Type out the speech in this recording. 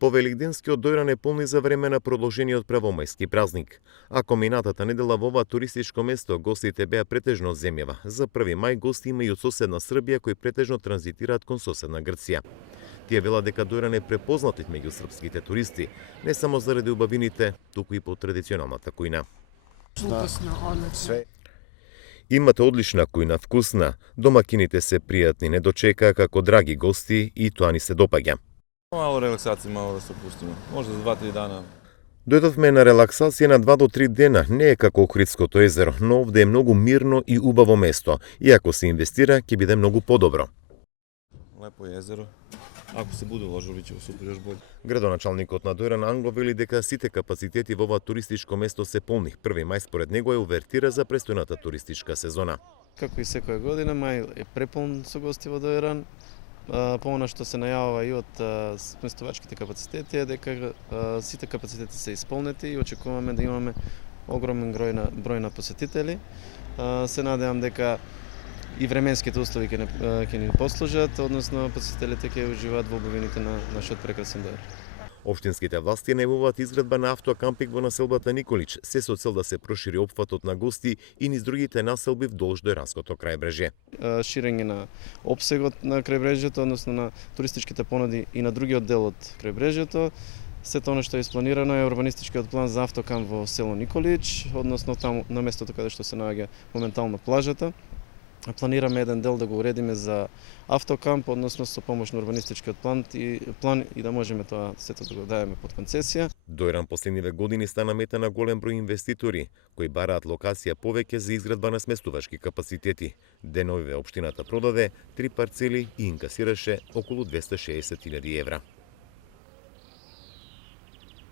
По Великденскиот дојран е полни за време на продолжениот правомајски празник. Ако минатата недела во ова туристичко место гостите беа претежно од земјава, за 1 мај гости има и од соседна Србија кои претежно транзитираат кон соседна Грција. Тие велат дека дојран е препознат меѓу српските туристи, не само заради убавините, туку и по традиционалната кујна. Имате одлична кујна, вкусна. Домакините се пријатни, не дочекаа како драги гости и тоа ни се допаѓа. Мало релаксација, мало да се опустиме. Може за 2-3 дана. Дојдовме на релаксација на 2 до 3 дена, не е како Охридското езеро, но овде е многу мирно и убаво место. И ако се инвестира, ќе биде многу подобро. Лепо е езеро. Ако се буде уложил, ќе го супер још боле. Градоначалникот на Дојран Англо вели дека сите капацитети во ова туристичко место се полни. 1 мај според него е увертира за престојната туристичка сезона. Како и секоја година, мај е преполн со гости во Дојран. По она што се најавува и од сместувачките капацитети е дека сите капацитети се исполнети и очекуваме да имаме огромен број на посетители. Се надевам дека и временските услови ќе ни послужат, односно посетителите ќе уживаат во убавините на нашиот прекрасен Дојран. Општинските власти најавуваат изградба на автокампинг во населбата Николич, се со цел да се прошири опфатот на гости и низ другите населби вдолж Дојранското крајбрежје. Ширење на опсегот на крајбрежјето, односно на туристичките понуди и на другиот дел од крајбрежјето. Сето она што е испланирано е урбанистичкиот план за автокамп во село Николич, односно таму на местото каде што се наоѓа моментално плажата. Планираме еден дел да го уредиме за автокамп, односно со помош на урбанистичкиот план и да можеме тоа сето да го дадеме под концесија. Дојран последниве години стана мета на голем број инвеститори кои бараат локација повеќе за изградба на сместувачки капацитети. Деновиве општината продаде 3 парцели и инкасираше околу 260.000 евра.